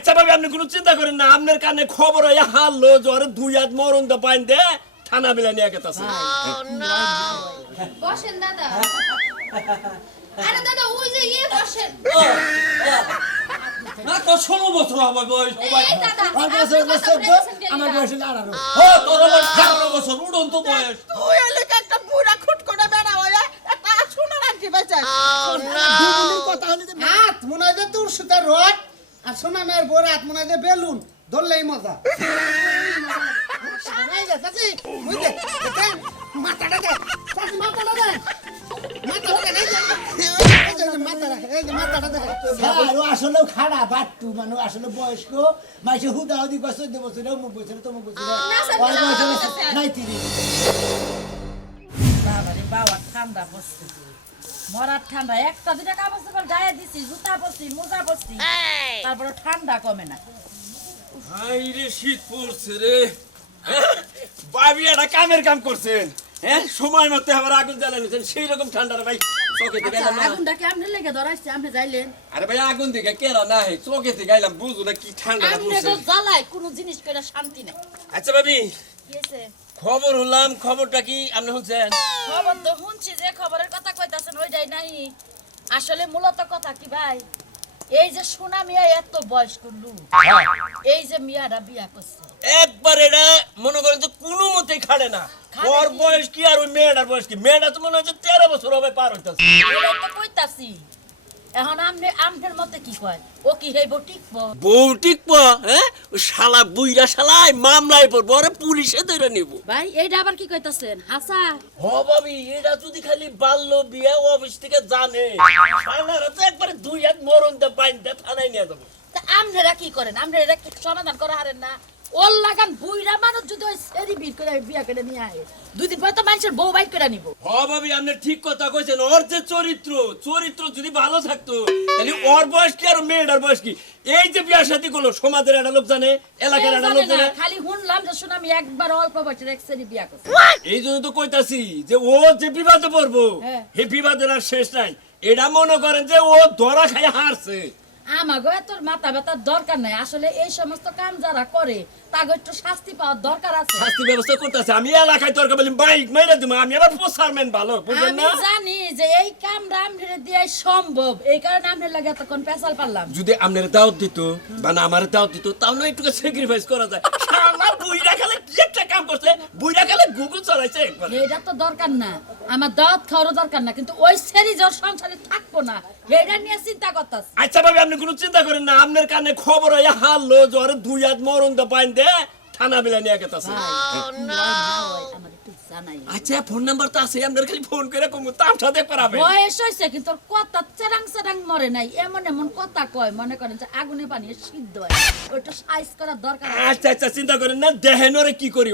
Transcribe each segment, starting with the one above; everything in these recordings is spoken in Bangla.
আচ্ছা ভাবি আপনি কোনো চিন্তা করেন না, আপনার কানে খবর হইয়া হারলো জ্বরে 2 হাত মরণ তো পাইন দে থানা বিলা নিয়ে গেছে। বসেন দাদা। আরে দাদা ওই যে বসেন। না তো 16 বছর হবে বয়স। এই দাদা আমার বয়স 14, আমার বয়স 18। ও তোর আবার 18 বছর উড়ন্ত বয়স। তুই এলে একটা বুড়া খুটকুটে বেড়া হয়ে একটা সোনা রাখি বেচাই দুগুলির কথা হলে যে হাত মনে হয় যে তোর সুতা রড আর সোনা মেয়ের বড় হাত মনে হয় যে বেলুন ধরলেই মজা। নাই রে চাচি, বুঝলে মাথাটা দে চাচি, মাথাটা দে মাথাটা দে, এই যে মাথাটা দে। ও আসলেও খারাপ বাট্টু মানুষ, আসলে বয়স্ক মাইসে হুদা হুদি 14 বছর অমুক বছর তমুক বছর নাই 30। বাবারে বাবা ঠান্ডা পড়ছে, মরার ঠান্ডা। একটা দুটা কাপড় চোপড় গায়ে দিছি, জুতা পরছি, মোজা পরছি, তারপরে ঠান্ডা কমে না। হাই রে শীত পড়ছে রে। ভাবি একটা কামের কাম করছেন, হ্যাঁ সময় মতো আবার আগুন জ্বালাইছেন, সেই রকম ঠান্ডা রে ভাই চোখে থেকে গেলাম না। আগুনটাকে আপনি লেগে ধরাইছে, আপনি যাইলেন। আরে ভাই আগুন দিকে কেরা না হে চোখে থেকে গেলাম, বুঝু না কি ঠান্ডা আপনি পড়ছে। তো জ্বালায় কোনো জিনিস করে শান্তি নাই। আচ্ছা ভাবি কি হয়েছে? খবর হলাম, খবরটা কি আপনি শুনছেন? খবর তো শুনছি, যে খবরের কথা কইতাছেন ওইটাই নাই। আসলে মূলত কথা কি ভাই, এই যে সোনা মিয়া এত বয়স্ক লোক, এই যে মিয়ারা বিয়া করছে, একবার এটা মনে করেন যে কোনো মতেই খাড়ে না। খাড়ে ওর কি? বয়স কি আর ওই মেয়েটার বয়স কি? মেয়েটা তো মনে হচ্ছে 13 বছর হবে পার হইতাছে। এটাই তো কইতাছি। এখন আমনের মতে কি কয়, ও কি হইব টিকবো? বউ টিকবো? হ্যাঁ ওই শালা বুইরা শালায় মামলায় পড়বো, আরে পুলিশে ধরে নিব। ভাই এইটা আবার কি কইতাছেন? হাসা হ ভাবি এটা যদি খালি বাল্য বিয়ে অফিস থেকে জানে, শালারা তো একবারে 2 হাত মরণ দে পাইন দে থানায় নিয়ে যাবো। তা আমনেরা কি করেন? আমনেরা এটা কি সমাধান করা হারেন না? ওর লাগান বুইরা মানুষ যদি ওই সেরি বিট করে বিয়া করে নিয়ে আয়, 2 দিন পরে তো মানুষের বউ বাইক করে নিব। হ ভাবি আপনি ঠিক কথা কইছেন, ওর যে চরিত্র যদি ভালো থাকতো তাহলে ওর বয়স কি আর ওর মেয়েটার বয়স কি? এই যে বিয়া শাদী করলো সমাজের একটা লোক জানে, এলাকার একটা লোক জানে। খালি শুনলাম যে শুনে আমি একবার অল্প বয়সের এক সেরি বিয়া করছি। এই জন্য তো কইতাছি যে ও যে বিবাদে পড়বো, হ্যাঁ। এই বিবাদের আর শেষ নাই। এটা মনে করেন যে ও ধরা খাই হারছে। আমাগো তোর মাথা ব্যথার দরকার নাই। আসলে এই সমস্ত কাম যারা করে তাকে একটু শাস্তি পাওয়ার দরকার আছে। শাস্তি ব্যবস্থা করতেছে, আমি এলাকায় দরকার বলি বাইক মেরে দেবো, আমি আবার প্রচারমেন ভালো বুঝলেন আমি না? জানি যে এই কাম রামধরে দিয়ে সম্ভব, এই কারণে আমি লাগে এতক্ষণ পেশাল পারলাম। যদি আপনার দাওয়াত দিত বা না আমার দাওয়াত দিত তাহলে একটু স্যাক্রিফাইস করা যায়। আমার বুইরা খালে কি একটা কাম করছে, বুইরা খালে গুগল চালাইছে একবার। এটা তো দরকার না, আমার দাওয়াত খাওয়ারও দরকার না, কিন্তু ওই সেরি জোর সংসারে থাকবো না এটা নিয়ে চিন্তা করতেছি। আচ্ছা ভাবি আপনি কোনো চিন্তা করেন না, আপনার কানে খবর হইয়া হারলো জ্বরে 2 হাত মরণ তো পাইন দে থানা বিলা নিয়ে গেছে। আমার একটু জানাই। আচ্ছা ফোন নাম্বার তো আছে, আপনার খালি ফোন করে কমু তামটা দেখ পারাবে। বয়স হয়েছে কিন্তু ওর কথা চেরাং চেরাং মরে নাই, এমন এমন কথা কয় মনে করেন যে আগুনে পানি সিদ্ধ হয়, ওইটা সাইজ করার দরকার আছে। আচ্ছা আচ্ছা চিন্তা করেন না, দেখেন ওরে কি করি,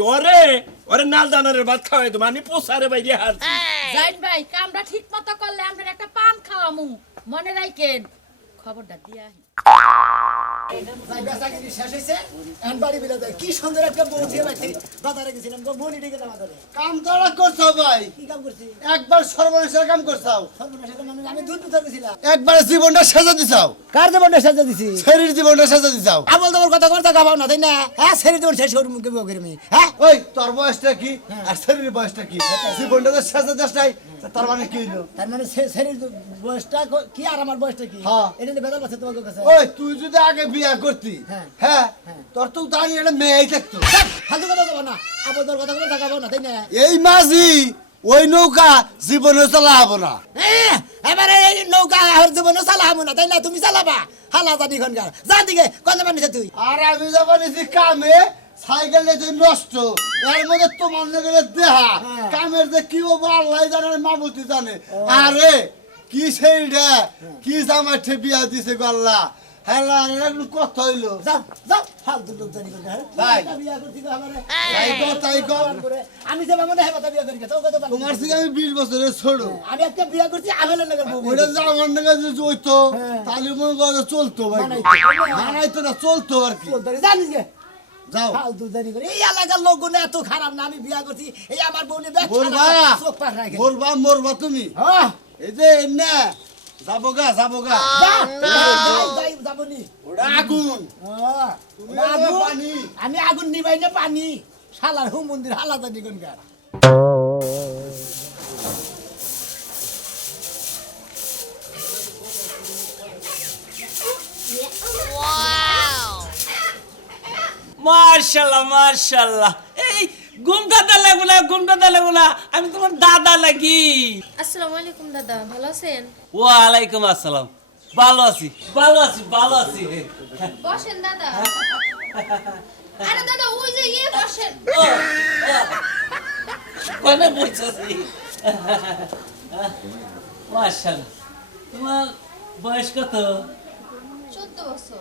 ওরে নাল দানারের ভাত খাওয়াই দেবো, আমি পোষারে বাইরে হারছি। জাইন ভাই কামটা ঠিক মতো করলে আমরা একটা পান খাওয়ামু, মনে রাখেন। খবরটা দিয়ে আহি। শেষ হয়েছে এখন বাড়ি বিলে দেয়। কি সুন্দর একটা বউ দিয়ে রাখছি, বাজারে গেছিলাম বনি ডেকে দাম বাজারে। কাম তোরা করছো ভাই, কি কাম করছি? একবার সর্বনাশের কাম করছাও, সর্বনাশের কাম আমি দুধ দুধ গেছিলাম। একবার জীবনটা সাজা দিছাও, কার জীবনটা সাজা দিছি? শরীর জীবনটা সাজা দিছাও। আবল তোমার কথা কথা গাবাও না তাই না? হ্যাঁ ছেড়ে দেবো শেষ ওর মুখে বউ আমি। হ্যাঁ ওই তোর বয়সটা কি আর শরীরের বয়সটা কি? জীবনটা তো সাজা দাস নাই, তার মানে কি হইলো? তার মানে শরীর বয়সটা কি আর আমার বয়সটা কি? হ্যাঁ। এটা নিয়ে বেদা আছে তোমার কাছে। ওই তুই যদি আগে বিয়া করতি, হ্যাঁ। হ্যাঁ তোর তো জানি একটা মেয়েই থাকতো। ফালতু কথা দেবো না, আবল তোর কথা কথা গাবাও না তাই না? এই মাঝি ওই নৌকা জীবনে চালাবো না। এবারে এই নৌকা আর জীবনে চালাবো না তাই না? তুমি চালাবা হালা জানি খনকার যা দিকে কত বানিয়েছে তুই? আর আমি যাবার নিছি কামে, সাইকেল যে নষ্ট, এর মধ্যে তোমার নগরে দেহা হ্যাঁ। কামের যে কি হবো আল্লাহ জানে, মামুতি জানে। আরে কি সেইটা কি জামাইঠে বিয়া দিছে গো আল্লাহ। হ্যাঁ কথা হইলো। যাও যাও ফালতু লোক জানি করে। ভাই। বিয়া করছি গো আমারে। তাই কর, তাই কর। আমি যে মামা দেখে কথা বিয়া করি তো কত তোমার থেকে আমি 20 বছরের ছোট, আমি একটা বিয়া করছি আমেলের নগর বউ। ওইটা যে আমার নাকি যদি হইতো হ্যাঁ। তাহলে মনে করো চলতো ভাই, মানাইতো। মানাইতো না চলতো আর কি। জানিস গে যাও ফালতু জানি করে এই এলাকার লোকগুলো এত খারাপ না। আমি বিয়া করছি এই আমার বউনে বলবা চোখ পাশ রাখে। বলবা মরবা তুমি। হ্যাঁ এই যে না যাবো গা যাবনি ওটা আগুন আগুন পানি আমি আগুন নিবাই না পানি শালার হু মন্দির হালা জানি কোনকার মাশাআল্লাহ মাশাআল্লাহ এই ঘুমটা লাগবো না আমি তোমার দাদা লাগি আসসালামু আলাইকুম দাদা ভালো আছেন ওয়ালাইকুম আসসালাম ভালো আছি বসেন দাদা আরে দাদা ওই যে বসেন কোনে বসেছি মাশাআল্লাহ তোমার বয়স কত 14 বছর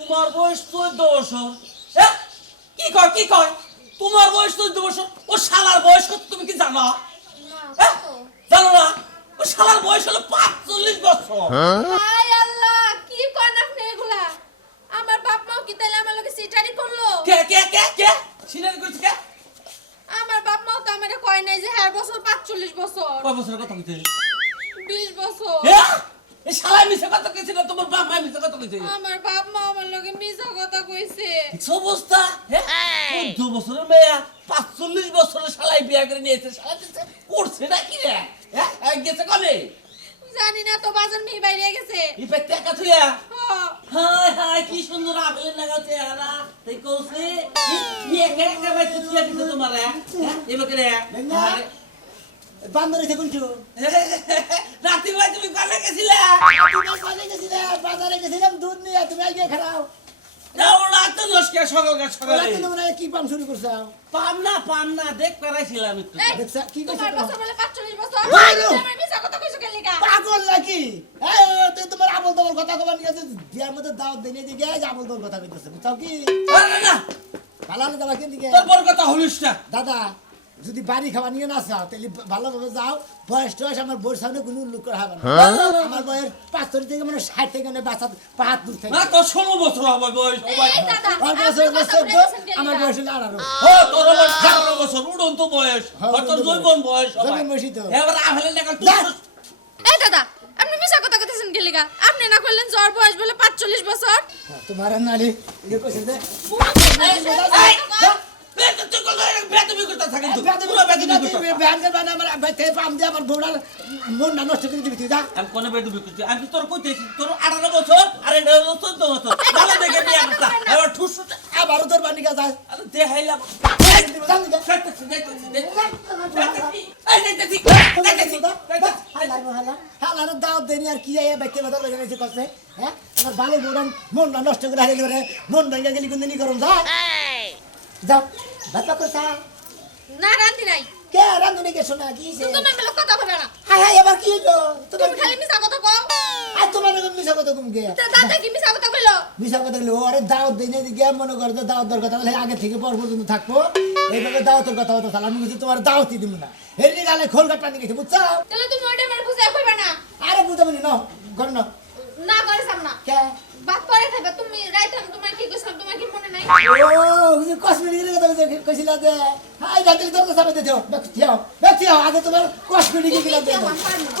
তোমার বয়স 14 বছর হ্যাঁ? কি কয় তোমার বয়স 14 বছর ও শালার বয়স কত তুমি কি জানো না হ্যাঁ? কত জানো না ও শালার বয়স হলো 45 বছর হায় আল্লাহ কি কোন আপনি এগুলা আমার বাপ মাও কি তাইলে আমার লগে সিটারি করলো কে সিনারি করছে কে আমার বাপ মাও তো আমারে কয় নাই যে হ্যাঁ বছর 45 বছর কয় বছরের কথা কইতে 20 বছর হ্যাঁ এই শালা মিছে কথা কইছে না তোমার বাপ মা মিছে কথা কইছে আমার বাপ মা আমার লগে মিছা কথা কইছে কি অবস্থা হ্যাঁ 14 বছরের মেয়ে 45 বছরের শালাই বিয়া করে নিয়েছে শালা দিছে করছে না কি রে হ্যাঁ গেছে কোনে জানি না তো বাজার মি বাইরে গেছে ইপে টাকা থুয়া হ্যাঁ হাই কি সুন্দর আপেলের লাগাতে আরা তাই কইছে ইয়ে কে বাইতে থুয়া দিতে তোমার হ্যাঁ এবে করে বান্দর এসে কোনছো রাতে ভাই তুমি কানে গেছিলা বাজারে গেছিলাম দুধ নিয়ে তুমি আগে খাও যাও রাতে লস্কে সকালে কি পাম শুরু করছো পাম না দেখ করাইছিলাম একটু এই, দেখছা কি কইছো তোমার বছর বলে 45 বছর বাইরো। আমার মিছা কথা কইছো কেন লিগা পাগল নাকি তুই তোমার আবল তোমার কথা কবার নিয়ে বিয়ার মধ্যে দাওয়াত দিয়ে দিকে আবল তোমার কথা কইতেছে বুঝছো কি না ভালো হলে যাবা কেন দিকে তোর বড় কথা হলিস না দাদা যদি বাড়ি খাওয়া নিয়ে না যাও তাহলে ভালোভাবে যাও বয়স টয়স আমার বউর সামনে কোনো উল্লুক করা হবে না আমার বয়স 45 থেকে মানে 60 থেকে মানে বাঁচা 5 দূর থেকে না তো 16 বছর হবে বয়স সবাই এই দাদা আমার বয়স আপনি হলো কথা 14 বলেছেন কেন আমার লিগা? বয়স হলো 18 ও তোর আবার 18 বছর উড়ন্ত বয়স হ্যাঁ, আর তোর উড়ন্ত জৈবন বয়স সবাই জৈবন বয়সই তো। এবার আহলে লাগা যা। এই দাদা আপনি মিছা কথা কইতেছেন কেন লিগা আপনি না কইলেন জ্বর বয়স বলে 45 বছর তোমার নালি ইয়ে কইছে যে তুই কল বেতমি করতে থাকেন তুই পুরো বেতমি করতে ব্যাংকের বানা আমার ভাইতে পাম দিয়ে আমার বউড়ার মন না নষ্ট করে দিবি তুই যা আমি কোন বেতমি করতে আমি তোর কইতেছি তোর 18 বছর আর এটা হলো 14 বছর ভালো দেখে বিয়া করতা এবার ঠুস আবারও তোর বানিকা যায় আরে দেখাইলাম হালার দাওয়াত দেনি আর কি আইয়া ব্যক্তি কথা লগে গেছে কছে হ্যাঁ আমার ভালো বউড়ার মন না নষ্ট করে হারিয়ে গেলে মন ভাঙা গেলি কোন দিনই করম যা যাও বাবা কইছা না রান্দি নাই কে রান্ধুনি কে শোনা কি সে তুমি মেলে কথা কবে না হাই হাই এবার কি হলো তুমি খালি মিছা কথা কও আর তোমার এরকম মিশা কথা কম গে তা দাদা কি মিছা কথা কইলো মিশা কথা বলে ওরে দাওয়াত দেনি দিকে মনে করে যে দাওয়াত দর কথা বলে আগে থেকে পর পর্যন্ত থাকবো এইভাবে দাওয়াতের কথা হতো তাহলে আমি কিছু তোমার দাওয়াতই দিব না এর গালে খোলগা টানি গেছে বুঝছো তাহলে তুমি ওইটা মানে বুঝাই কইবা না আরে বুঝাবো না ঘর না না করেছাম না কে বাপ পরে খাবে তুমি রাইতে আমি তোমার কি কইছিলাম তোমার কি মনে নাই ও কসমেটিকের কথা কইছিলা যে হাই রাতে তো সামনে দিও দেখো আগে তোমার কসমেটিক কিনা দেব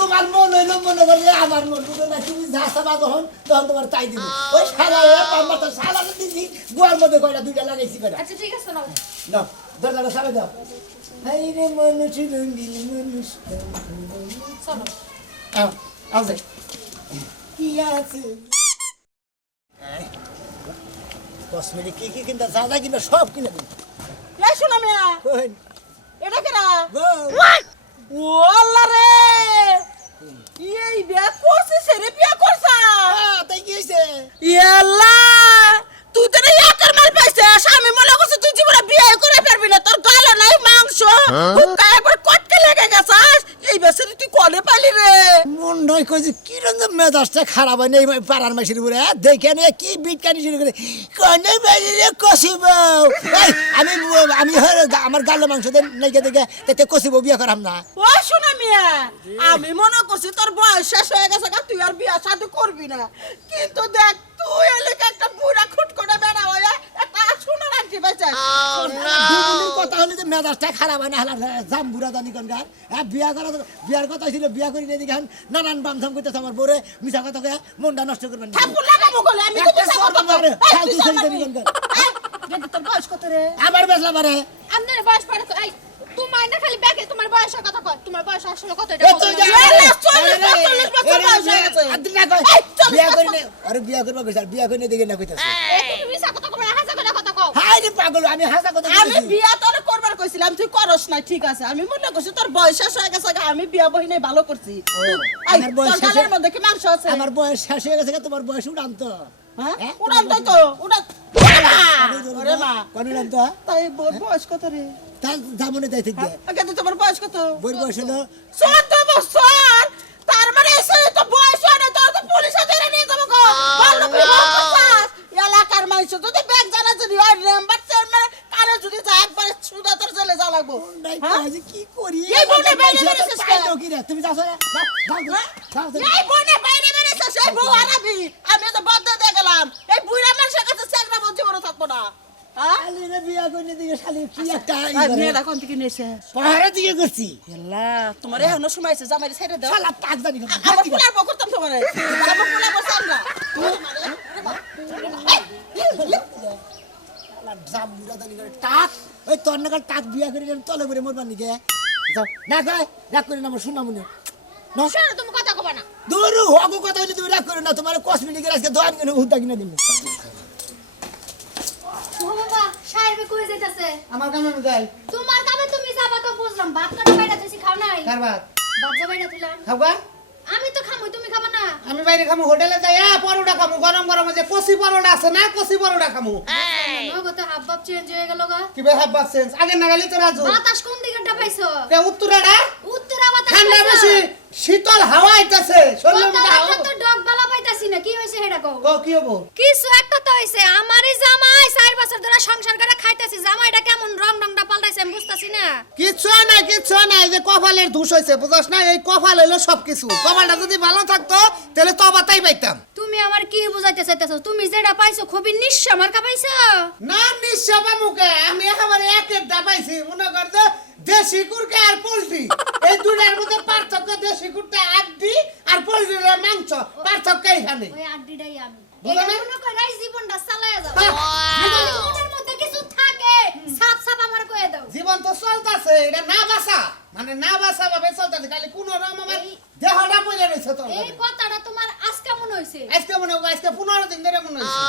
তোমার মন হইলো মনে করে আমার মন বুঝো না তুমি যা সাবা যখন তখন তোমার তাই দিব ওই সারা পাম্বা তো সারা দিছি গোয়ার মধ্যে কয়টা দুইটা লাগাইছি কয়টা আচ্ছা ঠিক আছে নাও দাও দরজাটা সামনে দাও হাই রে মানুষ রঙিন মানুষ চলো আও যাই কি আছে কসমেটিক কি কিনতে যা কিনবে সব কিনে দিন এই শোনা মিয়া কই এটা কেনা গো ও আল্লাহ রে এই বিয়া করছে সেরে বিয়া করছা তাই কি হইছে ইয়াল্লা তুই তো না একার মাল পাইছিস আমি মনে করছি তুই জীবনে বিয়ে করে পারবি না তোর গালে নাই মাংস হুক্কা একবার কটকে লেগে গেছাস এই বেচারি তুই কোনে পালি রে মন নয় কইছে কি রকম মেজাজটা খারাপ হয় নাই পাড়ার মাসির উপরে দেখে নিয়ে কি বিটকানি শুরু করে কোনে বাড়ি রে কষিব আমি আমার গালে মাংস দেন নাইকে দেখে তাতে কষিব বিয়ে করাম না ও শোনা মিয়া আমি মনে করছি তোর বয়স শেষ হয়ে গেছে তুই আর বিয়া শাদী করবি না কিন্তু দেখ তুই এলাকা একটা বুড়া খুটকোটা বেড়া হয়ে একটা সোনা রাখতে পারছিস দুদিনের কথা হলে যে মেজাজটা খারাপ হয় না হালা জাম্বুরা জানি কোনকার হ্যাঁ বিয়ার কথা ছিল বিয়া করি না দেখি এখন নানান বামধাম করতেছে আমার বউরে মিছা কথা কয়ে মনটা নষ্ট করবেন না। ঠাকুর লাগাবো বলে আমি তো একটা মিছা চড় কথা মারে, কই। ফালতু ছেলে জানি কোনকার। দেখি তোর বয়স কত রে? আবার বেসলা মারে আপনার বয়স পড়ে তো এই তোমার না খালি ব্যাকে তোমার বয়সের কথা কয় তোমার বয়স আসলে কত এটা এ তো বলো যা- না। এ, 40 বছর বয়স হয়ে গেছে। আদিন না কয়, এই, 40 বিয়া করি বছর। না, আরে বিয়া করবো কইছে, আর বিয়া করি না দেখে না কইতাছে। এই তুমি মিছা কথা কও না হাসা করে কথা কও হাই রে পাগল, আমি হাসা কথা আমি কইতেছি। বিয়া তোর করবার কইছিলাম তুই করস না ঠিক আছে আমি মনে করছি তোর বয়স শেষ হয়ে গেছে আমি বিয়া বহিনে ভালো করছি এই, আমার বয়স তোর শেষ গালের মধ্যে কি মাংস আছে আমার বয়স শেষ হয়ে গেছে, তোমার বয়স উড়ান তো। হ্যাঁ হ্যাঁ? উড়ান তাই তো উড়ান ওরে মা কোন উড়ান তো? তাই বয়স কত রে তার জামনে যাই থেকে। আগে তো তোমার বয়স কত বইয়ের বয়স হলো 14 বছর তার মানে এসে তো বয়স হয় না তোর তো পুলিশে ধরে নিয়ে যাবো গো ভালো বিবাহ করছাস এলাকার মানুষ যদি ব্যাগ জানা যদি হয় নাম্বার চেয়ারম্যান কানে যদি যায় একবার সুদা তোর চলে যা লাগবো নাই হ্যাঁ? কয় যে কি করি? এই বনে বাইরে মানুষের বেরিয়েছিস তো কেন? পাইলো কি রে? তুমি যাও তো, যাও, যাও তো, যাও তো। এই বনে বাইরে বেরিয়েছে সেই বউ হারাবি আমি তো বাধ্য দিয়ে গেলাম এই বুড়া মানুষের কাছে চেংড়া বউ জীবনে থাকবো না হ্যাঁ শালি রে বিয়া করে নিয়ে দিকে শালি কি একটা ই আর করে। মেয়েরা কোন থেকে নিয়েছে পাহাড়ে দিকে করছি। আল্লাহ তোমার এখনো সময় আছে জামাইরে ছেড়ে দাও শালা পাক জানি কোন। আমার পুলার বউ করতাম তোমারে আমার পুলার বউ সামনা শালা জামুরা জানি করে টাক। ওই তোর নাগাল টাক বিয়া করে নিয়ে তলে করে মরবার নিকে। যাও, না কয়, রাগ করে না আমার শোনা মনে। না, শোনো তুমি কথা কবা না দূরু, অগো কথা হইলে তুমি রাগ করে না, তোমার কসমেটিকের আজকে দোয়ান কিনে হুদ্দা কিনে দিবো। ও বাবা সাহেবে কই যাইতাছে আমার কামে যাই। তোমার কামে তুমি যাবা তো বুঝলাম ভাত কাটা বাইরে তুই খাও নাই কারবার ভাত যা বাইরে তুইলাম খাবা? আমি তো খামু তুমি খাবা না আমি বাইরে খামু, হোটেলে যাই পরোটা খামু, গরম গরম যে কষি পরোটা আছে না, কষি পরোটা খামু। নগো তো হাব ভাব চেঞ্জ হয়ে গেল গা কি ভাই হাব্বা সেন্স আগে নাগালি তো রাজু বাতাস কোন দিকে পাইছো তে উত্তরাটা উত্তরা বাতাস ঠান্ডা পাইছো? বেশি, শীতল হাওয়া আইতাছে শরীরের মধ্যে কথা হাওয়া। তো ডগ বালা পাইতাছি না কি হইছে হেডা কও কও কি হবো? কিছু একটা তো হইছে আমারই জামাই 4 বছর ধরে সংসার করে খাইতেছি জামাইটা কেমন রংটা পাল্টাইছে আমি বুঝতাছি না কিচ্ছু নাই যে কপালের ধূস হইছে, বুঝছ না? এই কপাল হইলো সবকিছু। কপালটা যদি ভালো থাকতো তাহলে তবাতাই পাইতাম। তুমি আমার কি বুঝাইতে চাইতেছো তুমি যেটা পাইছো খুবই নিঃস্ব মার্কা পাইছো না নিশ্চয় মুখে আমি একেবারে একটা পাইছি, মনে কর যে দেশি কুরকে আর পোল্ট্রি এই দুটার মধ্যে পার্থক্য, দেশি কুরটা আড্ডি আর পোল্ট্রির মাংস, পার্থক্য এইখানে। ওই আড্ডিটাই আমি বুঝলে না? এটা মনে করাই জীবনটা চালায়া যাও হ্যাঁ। যদি মনের মধ্যে কিছু থাকে সাপ সাপ আমার কয়ে দাও জীবন তো চলতেছে, এটা না বাসা মানে না বাসা ভাবে চলতেছে, খালি কোন রকম আমার দেহটা পড়ে রয়েছে তোর এই কথাটা তোমার আজকে মনে হইছে আজকে মনে হয় আজকে 15 দিন ধরে মনে হয়েছে।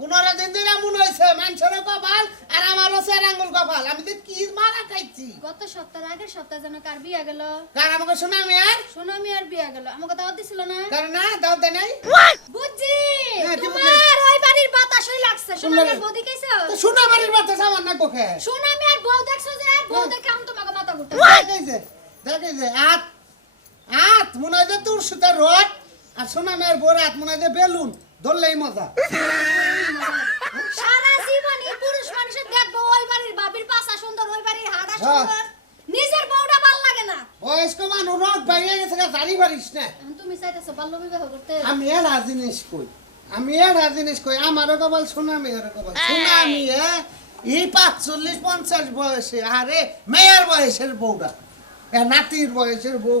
15 দিন ধরে মনে হয়েছে মানুষের কপাল আর আমারও 4 আঙ্গুল কপাল, আমি তো কি মারা খাইছি। গত সপ্তাহ আগের সপ্তাহ যেন কার বিয়া গেল কার আমাকে শোনা আমি আর সোনামি আর বিয়া গেল আমাকে দাওয়াত দিছিল না কার না দাও দেয় নাই বুঝছি হ্যাঁ, কি তোমার ওই বাড়ির বাতাসই লাগছে সোনামি বউ দেখাইছো তো শোনা বাড়ির বাচ্চা সামান না কোখে সোনামি আর বউ দেখছো যে বউ দেখে আমি তোমাকে মাথা ঘুরতে দেখাইছে আত মনে হয় যে তোর সুতা রড আর শোনা মেয়ের বোর হাত মনে হয় যে বেলুন ধরলেই মজা। সারা জীবনই পুরুষ মানুষের দেখবো ওই বাড়ির বাবির পাশা সুন্দর ওই বাড়ির হাড়া হ্যাঁ। সুন্দর নিজের বউটা ভাল লাগে না বয়স্ক মানুষ রড বাইরে গেছে জানি পারিস না। এখন তুমি চাইতেছো বাল্য বিবাহ করতে আমি এরা জিনিস কই আমারও কপাল শোনা মেয়ের কপাল শোনা মেয়ে এই 45-50 বয়সে আরে মেয়ের বয়সের বউটা নাতির বয়সের বউ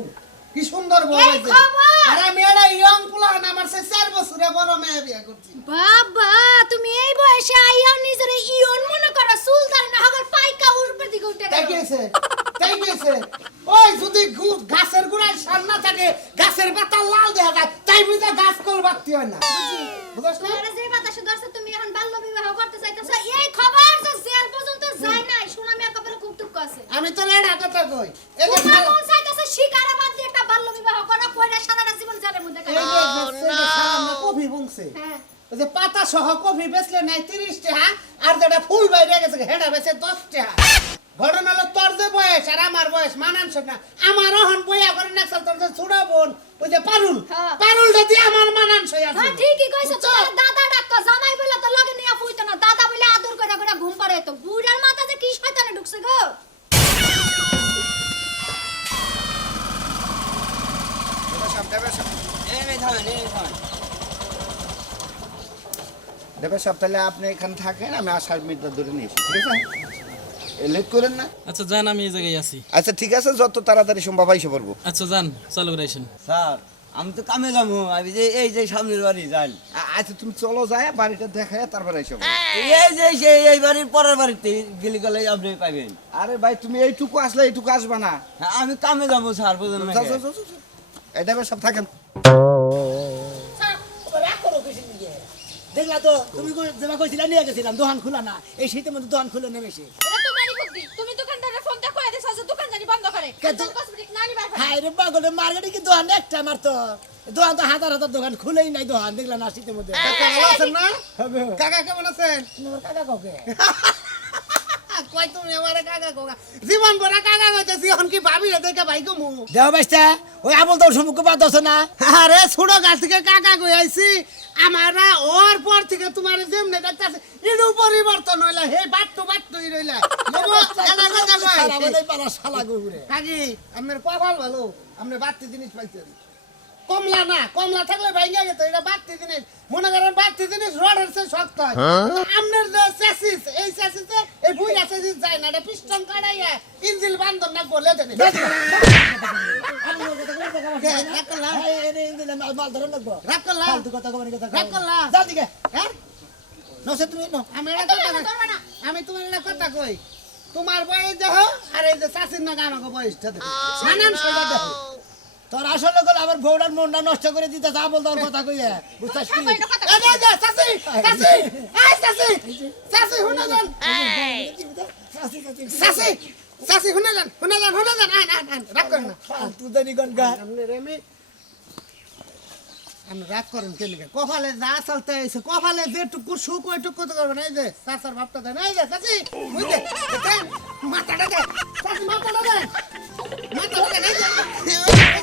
কি সুন্দর বউ এই হয়েছে। খবর! আর আমি এটা ইয়ং পুলান আমার 4 বছরে বড় মেয়ে বিয়ে করছি। বাবা তুমি এই বয়সে আইয়াও নিজের ইয়ন মনে করো সুলতান না হগল পাইকা উপর দিকে উঠে তাই গেল গেছে ওই যদি গাছের গোড়ায় সার না থাকে গাছের পাতা লাল দেখা যায় তাই বুঝা গাছ কল বাড়তি হয় না, বুঝছ না? তোমার যে বাতাসে ধরছে তুমি এখন বাল্য বিবাহ করতে চাইতেছো এই খবর যে জেল পর্যন্ত যায় নাই সোনামি আর কপালে খুব টুক আছে আমি তো এটা কথা কই এই যে তোমার মন চাইতেছে শিকারে বাদ দিয়ে একটা বাল্য বিবাহ করো কইরা সারাটা জীবন জেলের মধ্যে এই কাটাও যে সামনে কফি বুনছে হ্যাঁ ওই যে পাতা সহ কফি বেচলে নাই 30 টাকা আর যেটা ফুল বাইরে গেছে হেডা বেচে 10 টাকা। ঘটনা হলো তোর যে বয়স আর আমার বয়স মানানস না, আমার হন বইয়া করে নাকসাল তোর যে ছোড়া বোন ওই যে পারুল হ্যাঁ। পারুলটা দিয়ে আমার মানানস আছে। হ্যাঁ ঠিকই কইছো তোমার দাদা ডাক্তার জামাই বলে তো লগে নিয়ে ফুইতো না দাদা বলে আদর করে করে ঘুম পাড়ে তো বুড়ার মাথা যে কি শয়তানে ঢুকছে গো দেবে সব তাহলে আপনি এখানে থাকেন, আমি আসার মিনিটটা ধরে নিয়েছি, ঠিক আছে? লেট করেন না। আচ্ছা যান, আমি এই জায়গায় আছি। আচ্ছা ঠিক আছে, যত তাড়াতাড়ি সম্ভব আইসে পড়বো। আচ্ছা যান, চালু করে আসেন। স্যার আমি তো কামে যাবো, আমি যে এই যে সামনের বাড়ি যাই। আচ্ছা তুমি চলো যায় বাড়িটা দেখায় তারপর আইসে পড়বো। এই যে সেই এই বাড়ির পরের বাড়িতে গেলে গেলে আপনি পাইবেন। আরে ভাই তুমি এইটুকু আসলে এইটুকু আসবা না। হ্যাঁ, আমি কামে যাবো স্যার, বুঝলেন না? যাও, যাও, যাও, যাও। এটা এবার সব থাকেন। দেখলা তো তুমি যেটা কইছিলা নিয়ে গেছিলাম, দোকান খোলা না, এই শীতের মধ্যে দোকান খুলে নেমেছে। এটা তোমারই বুদ্ধি, তুমি দোকানদারের ফোন দিয়ে কয়ে দিছো যে দোকানদারি বন্ধ করে কাজল কসমেটিক না নিবার পারে। হাই রে পাগলে, মার্কেটে কি দোকান একটা আমার তো দোকান তো হাজার হাজার দোকান খুলেই নাই, দোকান দেখলা না শীতের মধ্যে। কাকা ভালো আছেন না? কাকা কেমন আছেন? তোমার কাকা কাউকে কই তুমি আমারে কাকা কোকা জীবন ভরা কাকা কইতেছি, এখন কি ভাবি রে দেখে ভাই গো মু দেও বাইস্তা, ওই আমল তোর সম্মুখ বাদ দছ না। আরে ছোট গাছ থেকে কাকা কই আইছি, আমারা ওর পর থেকে তোমার যেমনে দেখতাছে ইনু পরিবর্তন হইলা, হে বাট্টু রইলা বাবা কাকা কথা সারা কই বলে পালা শালা গইরে। কাকি আপনার কপাল ভালো, আপনি বাড়তি জিনিস পাইছেন। কমলা না, কমলা থাকলে ভাইঙ্গা যেত, এটা বাড়তি জিনিস। মনে করেন বাড়তি জিনিস রডের চেয়ে শক্ত হয়। আপনার যে চ্যাসিস, এই চ্যাসিসে এই বুইরা চ্যাসিস যায় না, এটা পিস্টন কাটাইয়া ইঞ্জিন বান্ধন না বলে দেন। আমি ওর কথা কইতে কাম আছে না। রাখলা এই এই দিলে মাল ধরে লাগবো। রাখলা ফালতু কথা কই কথা। রাখলা যা দিকে। হ্যাঁ নসে তুমি ন। আমি এটা কথা কই, আমি তোমার একটা কথা কই, তোমার বয়স দেখো আর এই যে চাষির না আমাকে বয়সটা দেখো, মানান সেটা দেখো। তোর আসলে গেল আমার বউটার মনটা নষ্ট করে দিতে যা বল তোর কথা কইয়া বুঝছস কি? এই যে চাষি চাষি এই চাষি চাষি শুনে যান, চাষি চাষি শুনে যান আন রাগ করেন না। তুই জানি কোন গা। আপনি রেমি আমি রাগ করেন কেন? কপালে যা চলতে আইছে, কপালে যেটুকু সুখ ওইটুকু তো করবেন। এই যে চাষার ভাবটা দেন, এই যে চাষি বুঝলে মাথাটা দেন, চাষি মাথাটা দেন, মাথাটা দেন, এই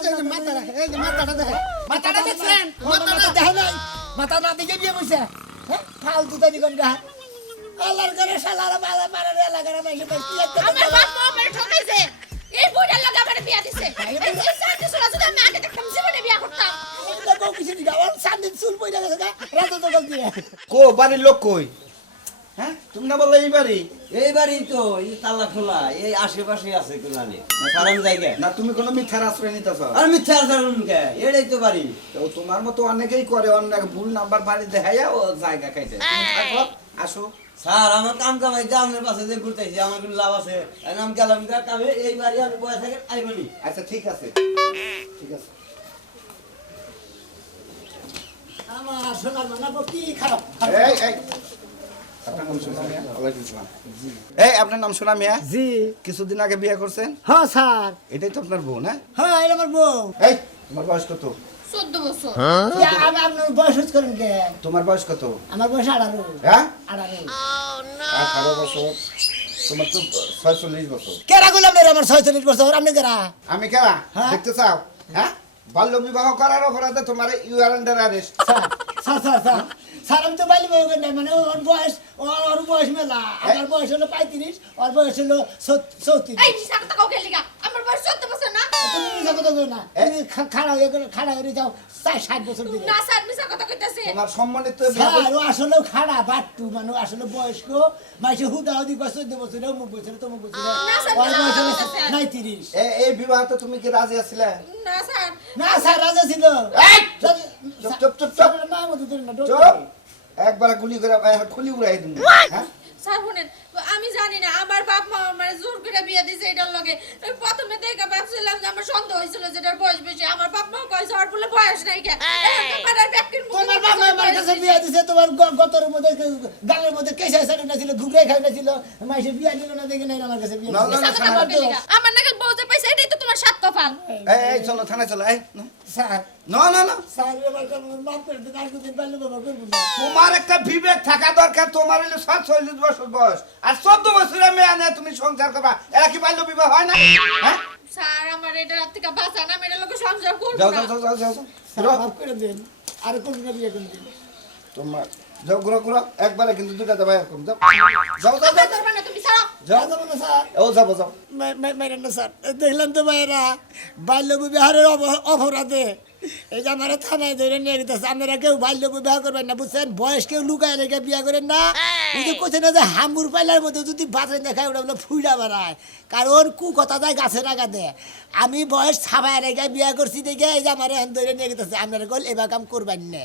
যে মাথাটা, এই যে মাথাটা দেন, মাথাটা দেখছেন? মাথা দেখে নাই, মাথা না দিকে বিয়ে বসে। হ্যাঁ ফালতু জানি কোন গা। আল্লাহর ঘরে শালারা বালা পারে এলাকার মাইছে কি একটা আমার বাপ মা আমারে ঠকাইছে, এই বুড়ার লগে আমারে বিয়া দিছে। এই যে সাথে সুরা সুরা আমি আগে দেখতাম জীবনে বিয়া করতাম। বউ কিছু দিগা ওর সামনে চুল পইরা গেছে গা, রাত তো গল দিয়ে। কো বাড়ির লোক কই? হ্যাঁ তুমি না বললে এই বাড়ি? এই বাড়ি তো এই তালা খোলা, এই আশেপাশে আছে কোনানে সারাম জায়গা। না তুমি কোনো মিথ্যার আশ্রয় নিতেছ? আর মিথ্যা আচরণ কে? এটাই তো বাড়ি। তো তোমার মতো অনেকেই করে, অনেক ভুল নাম্বার বাড়ি দেখাইয়া ও জায়গা খাইতে। তুমি থাকো, আসো। স্যার আমার কাম কামাইতে আমার পাশে যে ঘুরতেছি, আমার কোনো লাভ আছে? আমি গেলাম কামে, এই বাড়ি আমি বয়ে থাকে আইবনি। আচ্ছা ঠিক আছে, ঠিক আছে। আমার সোনার মানা কি খারাপ। এই এই আপনার নাম সোনা মিয়া? ওয়ালাইকুম আসসালাম। এই আপনার নাম সোনা মিয়া? জি। কিছুদিন আগে বিয়ে করছেন? হ্যাঁ স্যার। এটাই তো আপনার বউ না? হ্যাঁ এটা আমার বউ। এই তোমার বয়স কত? 14 বছর। আমি আপনার বয়স হচ্ছে করেন কে? তোমার বয়স কত? আমার বয়স 18। হ্যাঁ 18। 18 বছর। তোমার তো 46 বছর। কেরা কইলাম রে আমার 46 বছর, আপনি কেরা? আমি কেনা হ্যাঁ? দেখতে চাও? হ্যাঁ বাল্য বিবাহ করার অপরাধে তোমার you are under arrest. Sir আমি তো বাইলি বউ না, মানে ওর বয়স, ওর বয়স মেলা। আমার বয়স হলো 35, ওর বয়স হলো 34। এই মিছা কথা কাউকে লিগা, আমার বয়স 14 বছর না। তুমি মিছা কথা কই না, তুমি খাড়া হয়ে যাও 60 বছর দিলে। না স্যার মিছা কথা কইতাছে। তোমার সম্মানিত স্যার ও আসলে খাড়া বাট্টু, মানে আসলে বয়স্ক মাইসে হুদাহুদি 14 বছর, অমুক বছর তমুক বছর। না স্যার, ওর বয়স হলো না স্যার। 39। এই বিবাহতে তুমি কি রাজি আছিলে? না স্যার। না স্যার রাজা ছিল। এই! চুপ, চুপ, চুপ, চুপ। না মতো ধরে না, চুপ একবার গুলি করে খুলি উড়াই দিন। হ্যাঁ স্যার শুনেন, আমি জানি না আমার বাপ মা আমার জোর করে বিয়ে দিয়েছে এটার লগে। প্রথমে দেখা ভাবছিলাম যে আমার সন্দেহ হয়েছিল যেটার বয়স বেশি। আমার বাপ মা কইছে ওর বলে বয়স নাই কে। পাড়ার ব্যক্তির মুখে তোমার বাবা আমার কাছে বিয়া দিছে, তোমার গতর মধ্যে গালের মধ্যে কেশা সারি না ছিল, ঘুগরাই খাই না ছিল, মাইসে বিয়া দিল না দেখে নাই আমার কাছে বিয়া না, দিছে। না, মিছা কথা বলতে লিগা। আমার নাগাল বউ যে পাইছে এটাই তো তোমার সাত কপাল। এই চলো থানায় চলো। এই না স্যার না না না স্যার আমার কাছে মাফ করে দিন, আর কোনদিন পারলে বাবা করবো না। তোমার একটা বিবেক থাকা দরকার। তোমার হলো 47 বছর বয়স আর 14 বছরের মেয়ে না তুমি সংসার করবা, এরা কি বাল্য বিবাহ হয় না? হ্যাঁ স্যার আমার এটা রাত থেকে বাঁচান, আমি এটার লগে সংসার করব যাও না। যাও যাও যাও যাও। স্যার মাফ করে দিন, আর কোনদিন বিয়ে করবেন না। তোমার যাও ঘুরো ঘুরো একবারে, কিন্তু দুটা দেবা এরকম। যাও যাও যাও কথা ধরবেন না তুমি, ছাড়ো। যাও যাবো না স্যার, ও যাবো যাও। মেরেন না স্যার। দেখলেন তো ভাইয়েরা, বাল্য বিবাহের অপরাধে এই যে আমার থানায় ধরে নিয়ে গেছে, আপনারা কেউ বাল্য বিবাহ করবেন না, বুঝছেন? বয়স কেউ লুকায় রেখে বিয়া করেন না। ওই যে কোথায় না যে হাম্বুর পাইলার মধ্যে যদি বাথরুম দেখায় ওটা বলে ফুইডা বাড়ায়, কারণ কথা যায় গাছে রাখা দেয়। আমি বয়স ছাবায় রেখে বিয়া করছি দেখে এই যে আমার ধরে নিয়ে গেছে, আপনারা কল এবার কাম করবেন না।